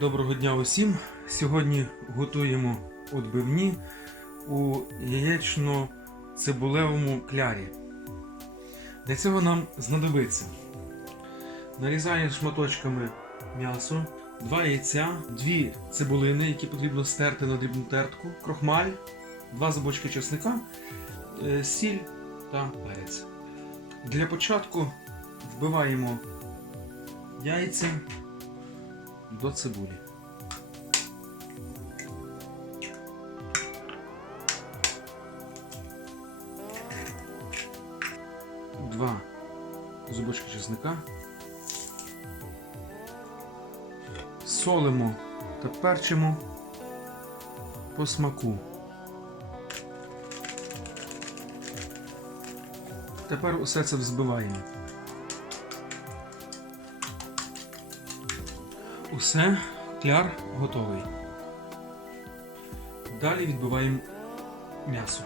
Доброго дня усім. Сьогодні готуємо отбивні у яєчно-цибулевому клярі. Для цього нам знадобиться нарізаємо шматочками м'ясо, два яйця, дві цибулини, які потрібно стерти на дрібну тертку, крохмаль, два зубочки чесника, е, сіль та перець. Для початку вбиваємо яйця до цибулі. Два зубочки чесника. Солимо та перчимо по смаку. Тепер усе це взбиваємо. Усе, кляр готовий. Далі відбиваємо м'ясо.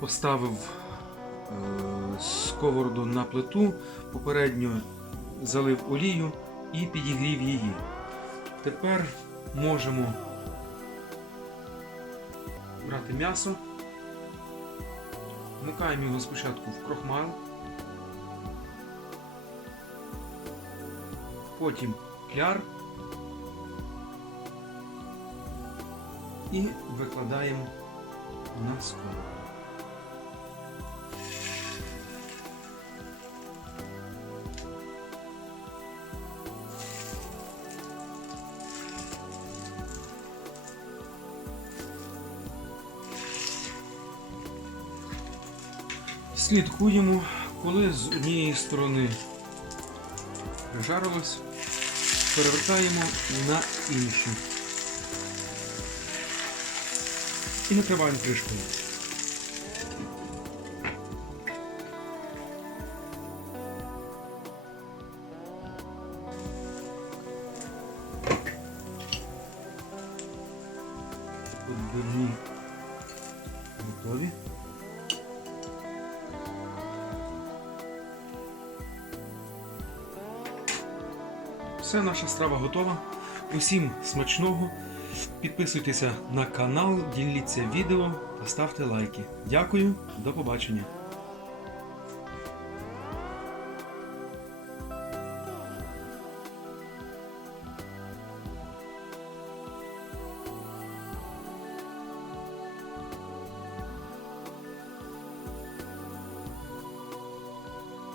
Поставив е, сковороду на плиту, попередньо залив олію і підігрів її. Тепер можемо брати м'ясо, вмикаємо його спочатку в крохмал. Потім кляр і викладаємо на сковороду. Слідкуємо, коли з однієї сторони прижарилось, перевертаємо на іншу. І накриваємо кришкою. Готові. Все, наша страва готова. Усім смачного. Підписуйтеся на канал, діліться відео та ставте лайки. Дякую, до побачення.